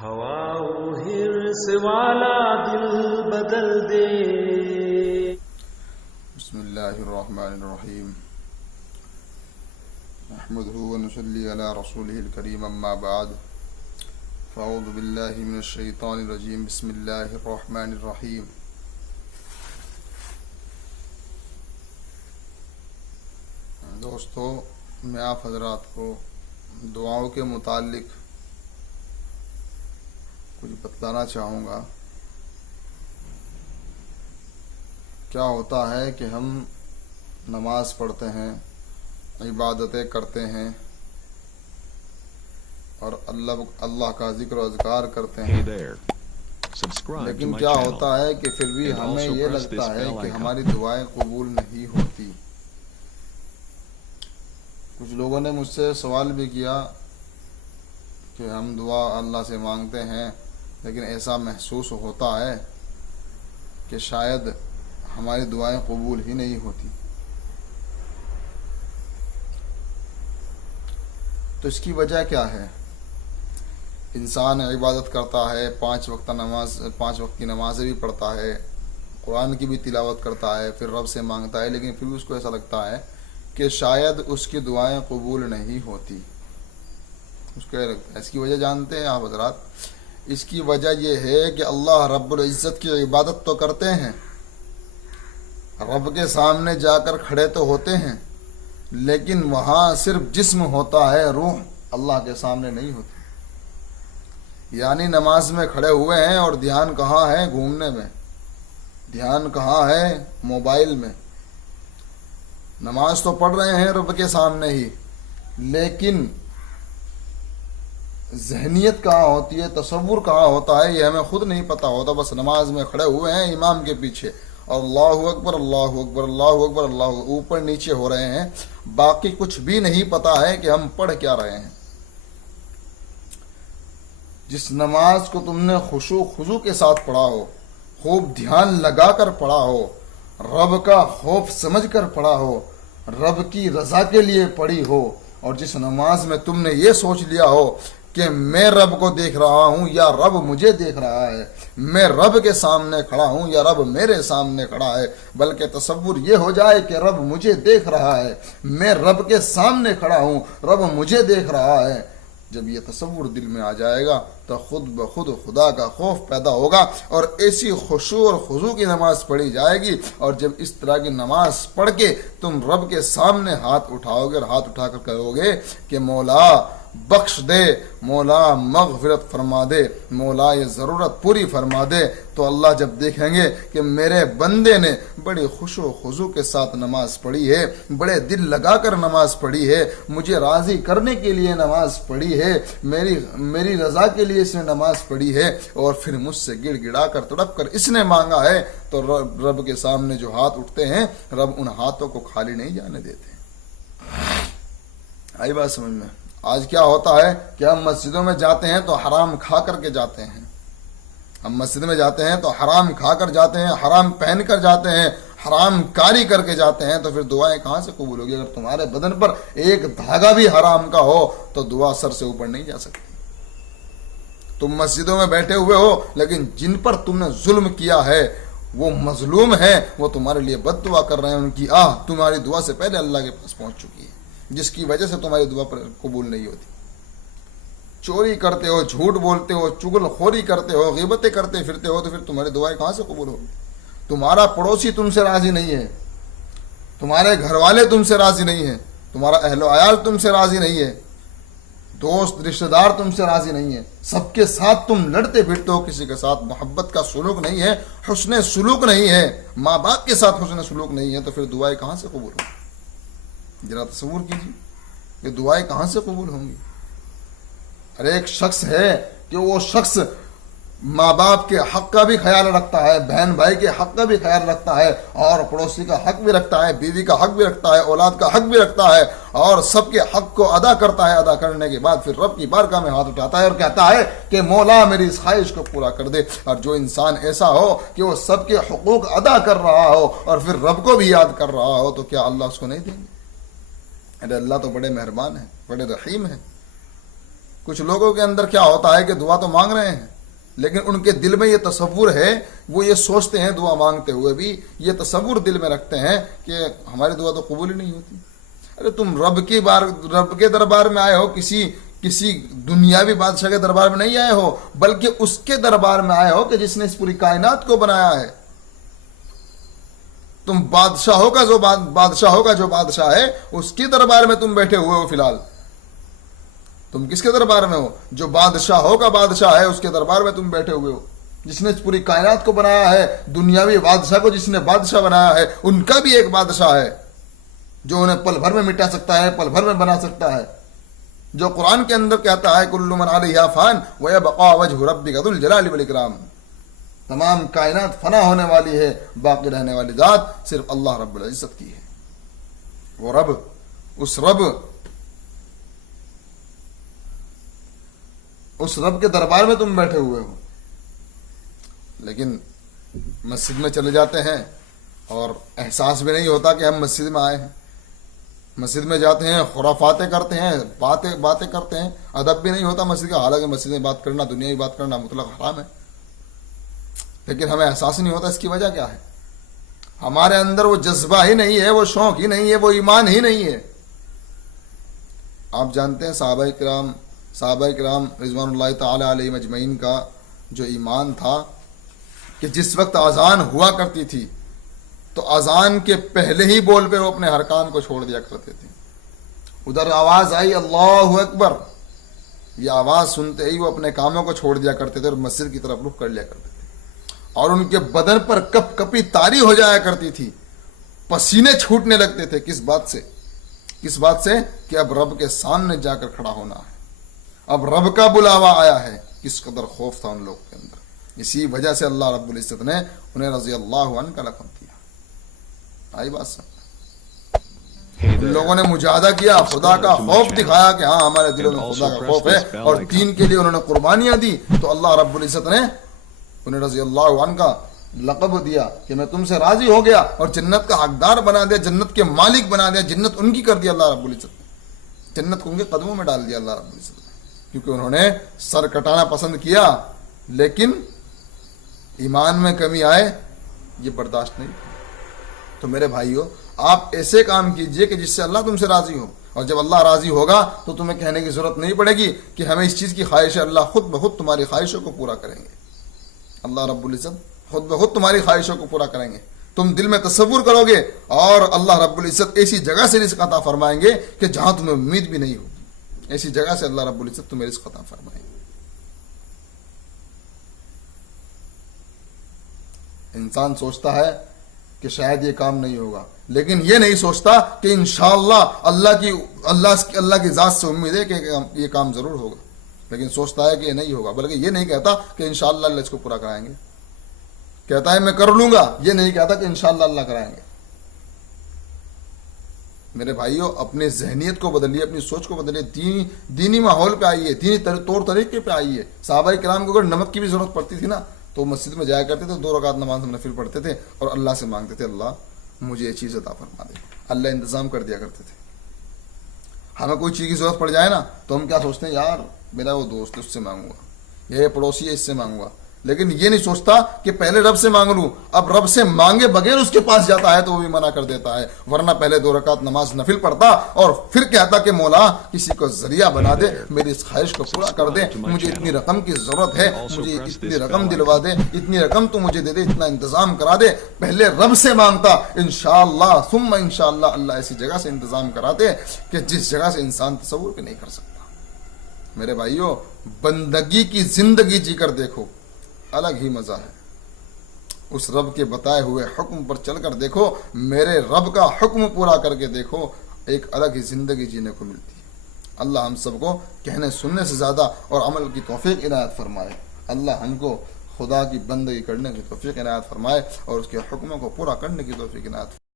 ہوا حرص والا دل بدل دے. بسم اللہ الرحمن الرحیم نحمده ونصلی علی رسوله الکریم اما بعد فاعوذ باللہ من الشیطان الرجیم بسم اللہ الرحمن الرحیم. دوستو، میں آپ حضرات کو دعاؤں کے متعلق کچھ بتلانا چاہوں گا. کیا ہوتا ہے کہ ہم نماز پڑھتے ہیں، عبادتیں کرتے ہیں اور اللہ کا ذکر و اذکار کرتے ہیں، لیکن کیا ہوتا ہے کہ پھر بھی ہمیں یہ لگتا ہے کہ ہماری دعائیں قبول نہیں ہوتی. کچھ لوگوں نے مجھ سے سوال بھی کیا کہ ہم دعا اللہ سے مانگتے ہیں لیکن ایسا محسوس ہوتا ہے کہ شاید ہماری دعائیں قبول ہی نہیں ہوتی. تو اس کی وجہ کیا ہے؟ انسان عبادت کرتا ہے، 5 وقت کی نمازیں بھی پڑھتا ہے، قرآن کی بھی تلاوت کرتا ہے، پھر رب سے مانگتا ہے، لیکن پھر بھی اس کو ایسا لگتا ہے کہ شاید اس کی دعائیں قبول نہیں ہوتی. اس کی وجہ جانتے ہیں آپ حضرات؟ اس کی وجہ یہ ہے کہ اللہ رب العزت کی عبادت تو کرتے ہیں، رب کے سامنے جا کر کھڑے تو ہوتے ہیں، لیکن وہاں صرف جسم ہوتا ہے، روح اللہ کے سامنے نہیں ہوتی. یعنی نماز میں کھڑے ہوئے ہیں اور دھیان کہاں ہے؟ گھومنے میں. دھیان کہاں ہے؟ موبائل میں. نماز تو پڑھ رہے ہیں رب کے سامنے ہی، لیکن ذہنیت کہاں ہوتی ہے، تصور کہاں ہوتا ہے، یہ ہمیں خود نہیں پتہ ہوتا. بس نماز میں کھڑے ہوئے ہیں امام کے پیچھے، اللہ اکبر اللہ اکبر اللہ اکبر اللہ اکبر، اوپر نیچے ہو رہے ہیں، باقی کچھ بھی نہیں پتہ ہے کہ ہم پڑھ کیا رہے ہیں. جس نماز کو تم نے خشوع خضوع کے ساتھ پڑھا ہو، خوب دھیان لگا کر پڑھا ہو، رب کا خوف سمجھ کر پڑھا ہو، رب کی رضا کے لیے پڑھی ہو، اور جس نماز میں تم نے یہ سوچ لیا ہو کہ میں رب کو دیکھ رہا ہوں یا رب مجھے دیکھ رہا ہے، میں رب کے سامنے کھڑا ہوں یا رب میرے سامنے کھڑا ہے، بلکہ تصور یہ ہو جائے کہ رب مجھے دیکھ رہا ہے، میں رب کے سامنے کھڑا ہوں، رب مجھے دیکھ رہا ہے. جب یہ تصور دل میں آ جائے گا تو خود بخود خدا کا خوف پیدا ہوگا اور ایسی خشوع اور خضوع کی نماز پڑھی جائے گی. اور جب اس طرح کی نماز پڑھ کے تم رب کے سامنے ہاتھ اٹھاؤ گے اور ہاتھ اٹھا کر کہو گے کہ مولا بخش دے، مولا مغفرت فرما دے، مولا یہ ضرورت پوری فرما دے، تو اللہ جب دیکھیں گے کہ میرے بندے نے بڑی خشوع و خضوع کے ساتھ نماز پڑھی ہے، بڑے دل لگا کر نماز پڑھی ہے، مجھے راضی کرنے کے لیے نماز پڑھی ہے، میری رضا کے لیے اس نے نماز پڑھی ہے، اور پھر مجھ سے گڑ گڑا کر تڑپ کر اس نے مانگا ہے، تو رب کے سامنے جو ہاتھ اٹھتے ہیں، رب ان ہاتھوں کو خالی نہیں جانے دیتے. آئی بات سمجھ میں؟ آج کیا ہوتا ہے کہ ہم مسجدوں میں جاتے ہیں تو حرام کھا کر کے جاتے ہیں، ہم مسجد میں جاتے ہیں تو حرام کھا کر جاتے ہیں، حرام پہن کر جاتے ہیں، حرام کاری کر کے جاتے ہیں، تو پھر دعائیں کہاں سے قبول ہوگی؟ اگر تمہارے بدن پر ایک دھاگا بھی حرام کا ہو تو دعا سر سے اوپر نہیں جا سکتی. تم مسجدوں میں بیٹھے ہوئے ہو، لیکن جن پر تم نے ظلم کیا ہے وہ مظلوم ہے، وہ تمہارے لیے بد دعا کر رہے ہیں، ان کی تمہاری دعا سے پہلے اللہ کے پاس پہنچ چکی ہے، جس کی وجہ سے تمہاری دعا پر قبول نہیں ہوتی. چوری کرتے ہو، جھوٹ بولتے ہو، چغل خوری کرتے ہو، غیبتیں کرتے پھرتے ہو، تو پھر تمہاری دعائیں کہاں سے قبول ہوگی؟ تمہارا پڑوسی تم سے راضی نہیں ہے، تمہارے گھر والے تم سے راضی نہیں ہیں، تمہارا اہل و عیال تم سے راضی نہیں ہے، دوست رشتہ دار تم سے راضی نہیں ہے، سب کے ساتھ تم لڑتے پھرتے ہو، کسی کے ساتھ محبت کا سلوک نہیں ہے، حسن سلوک نہیں ہے، ماں باپ کے ساتھ حسن سلوک نہیں ہے، تو پھر دعائیں کہاں سے قبول ہوں گی؟ ذرا تصور کیجیے کہ دعائیں کہاں سے قبول ہوں گی. ہر ایک شخص ہے کہ وہ شخص ماں باپ کے حق کا بھی خیال رکھتا ہے، بہن بھائی کے حق کا بھی خیال رکھتا ہے، اور پڑوسی کا حق بھی رکھتا ہے، بیوی کا حق بھی رکھتا ہے، اولاد کا حق بھی رکھتا ہے، اور سب کے حق کو ادا کرتا ہے. ادا کرنے کے بعد پھر رب کی بارگاہ میں ہاتھ اٹھاتا ہے اور کہتا ہے کہ مولا میری اس خواہش کو پورا کر دے. اور جو انسان ایسا ہو کہ وہ سب کے حقوق ادا کر رہا ہو اور پھر رب کو بھی یاد کر رہا ہو، تو کیا اللہ اس کو نہیں دیں گے؟ ارے اللہ تو بڑے مہربان ہیں، بڑے رحیم ہیں. کچھ لوگوں کے اندر کیا ہوتا ہے کہ دعا تو مانگ رہے ہیں لیکن ان کے دل میں یہ تصور ہے، وہ یہ سوچتے ہیں دعا مانگتے ہوئے بھی یہ تصور دل میں رکھتے ہیں کہ ہماری دعا تو قبول ہی نہیں ہوتی۔ ارے تم رب کے دربار میں آئے ہو، کسی دنیاوی بادشاہ کے دربار میں نہیں آئے ہو، بلکہ اس کے دربار میں آئے ہو کہ جس نے اس پوری کائنات کو بنایا ہے۔ تم بادشاہوں کا جو بادشاہ ہے اس کے دربار میں تم بیٹھے ہوئے ہو۔ فی الحال تم کس کے دربار میں ہو؟ جو بادشاہوں کا بادشاہ ہے اس کے دربار میں تم بیٹھے ہوئے ہو، جس نے اس پوری کائنات کو بنایا ہے۔ دنیاوی بادشاہ کو جس نے بادشاہ بنایا ہے ان کا بھی ایک بادشاہ ہے جو انہیں پل بھر میں مٹا سکتا ہے، پل بھر میں بنا سکتا ہے، جو قرآن کے اندر کہتا ہے کل من علیہا فان ویبقى وجہ ربک ذو الجلال والاکرام، تمام کائنات فنا ہونے والی ہے، باقی رہنے والی ذات صرف اللہ رب العزت کی ہے۔ وہ رب، اس رب کے دربار میں تم بیٹھے ہوئے ہو، لیکن مسجد میں چلے جاتے ہیں اور احساس بھی نہیں ہوتا کہ ہم مسجد میں آئے ہیں۔ مسجد میں جاتے ہیں، خرافاتیں کرتے ہیں، باتیں کرتے ہیں، ادب بھی نہیں ہوتا مسجد کا، حالانکہ مسجد میں بات کرنا، دنیاوی بات کرنا مطلق حرام ہے، لیکن ہمیں احساس نہیں ہوتا۔ اس کی وجہ کیا ہے؟ ہمارے اندر وہ جذبہ ہی نہیں ہے، وہ شوق ہی نہیں ہے، وہ ایمان ہی نہیں ہے۔ آپ جانتے ہیں صحابہ کرام رضوان اللہ تعالی علیہ مجمعین کا جو ایمان تھا کہ جس وقت اذان ہوا کرتی تھی تو اذان کے پہلے ہی بول پہ وہ اپنے ہر کام کو چھوڑ دیا کرتے تھے۔ ادھر آواز آئی اللہ اکبر، یہ آواز سنتے ہی وہ اپنے کاموں کو چھوڑ دیا کرتے تھے اور مسجد کی طرف رخ کر لیا کرتے تھے، اور ان کے بدن پر کپ کپی طاری ہو جایا کرتی تھی، پسینے چھوٹنے لگتے تھے۔ کس بات سے کہ اب رب کے سامنے جا کر کھڑا ہونا ہے، اب رب کا بلاوا آیا ہے۔ کس قدر خوف تھا ان لوگوں کے اندر۔ اسی وجہ سے اللہ رب العزت نے انہیں رضی اللہ عنہ کا لقب دیا۔ آئی بات سمجھ؟ ان لوگوں نے مجاہدہ کیا، خدا کا خوف دکھایا کہ ہاں ہمارے دلوں میں خدا کا خوف ہے، اور دین کے لیے انہوں نے قربانیاں دی، تو اللہ رب العزت نے انہیں رضی اللہ عنہ کا لقب دیا کہ میں تم سے راضی ہو گیا، اور جنت کا حقدار بنا دیا، جنت کے مالک بنا دیا، جنت ان کی کر دی اللہ رب العزت نے، جنت کو ان کے قدموں میں ڈال دیا اللہ رب العزت نے، کیونکہ انہوں نے سر کٹانا پسند کیا لیکن ایمان میں کمی آئے، یہ برداشت نہیں۔ تو میرے بھائیو، آپ ایسے کام کیجئے کہ جس سے اللہ تم سے راضی ہو، اور جب اللہ راضی ہوگا تو تمہیں کہنے کی ضرورت نہیں پڑے گی کہ ہمیں اس چیز کی خواہش ہے، اللہ خود بخود تمہاری خواہشوں کو پورا کریں گے۔ اللہ رب العزت خود بخود تمہاری خواہشوں کو پورا کریں گے۔ تم دل میں تصور کرو گے اور اللہ رب العزت ایسی جگہ سے رزق عطا فرمائیں گے کہ جہاں تمہیں امید بھی نہیں ہوگی، ایسی جگہ سے اللہ رب العزت تمہیں رزق عطا فرمائیں گے۔ انسان سوچتا ہے کہ شاید یہ کام نہیں ہوگا، لیکن یہ نہیں سوچتا کہ انشاءاللہ اللہ کی ذات سے امید ہے کہ یہ کام ضرور ہوگا، لیکن سوچتا ہے کہ یہ نہیں ہوگا، بلکہ یہ نہیں کہتا کہ انشاءاللہ اللہ اس کو پورا کرائیں گے، کہتا ہے میں کر لوں گا، یہ نہیں کہتا کہ انشاءاللہ اللہ کرائیں گے۔ میرے بھائیوں، اپنی ذہنیت کو بدلیے، اپنی سوچ کو بدلیے، دینی ماحول پہ آئیے، دینی طور طریقے پہ آئیے۔ صحابہ کرام کو اگر نمک کی بھی ضرورت پڑتی تھی نا تو مسجد میں جایا کرتے تھے، 2 رکعت نماز نفل پڑھتے تھے اور اللہ سے مانگتے تھے اللہ مجھے یہ چیز عطا فرما دے، اللہ انتظام کر دیا کرتے تھے۔ ہمیں کوئی چیز کی ضرورت پڑ جائے نا تو ہم کیا سوچتے ہیں، یار میرا وہ دوست ہے اس سے مانگوں گا، یہ پڑوسی ہے اس سے مانگوں گا، لیکن یہ نہیں سوچتا کہ پہلے رب سے مانگ لوں۔ اب رب سے مانگے بغیر اس کے پاس جاتا ہے تو وہ بھی منع کر دیتا ہے، ورنہ پہلے 2 رکعت نماز نفل پڑھتا اور پھر کہتا کہ مولا کسی کو ذریعہ بنا دے، میری اس خواہش کو پورا کر دے، مجھے اتنی رقم کی ضرورت ہے، مجھے اتنی رقم دلوا دے، اتنی رقم تو مجھے دے دے، اتنا انتظام کرا دے۔ پہلے رب سے مانگتا، انشاءاللہ ثم انشاءاللہ اللہ ایسی جگہ سے انتظام کراتے کہ جس جگہ سے انسان تصور بھی نہیں کر سکتا۔ میرے بھائیوں، بندگی کی زندگی جی کر دیکھو، الگ ہی مزہ ہے۔ اس رب کے بتائے ہوئے حکم پر چل کر دیکھو، میرے رب کا حکم پورا کر کے دیکھو، ایک الگ ہی زندگی جینے کو ملتی ہے۔ اللہ ہم سب کو کہنے سننے سے زیادہ اور عمل کی توفیق عنایت فرمائے۔ اللہ ہم کو خدا کی بندگی کرنے کی توفیق عنایت فرمائے اور اس کے حکموں کو پورا کرنے کی توفیق عنایت فرمائے۔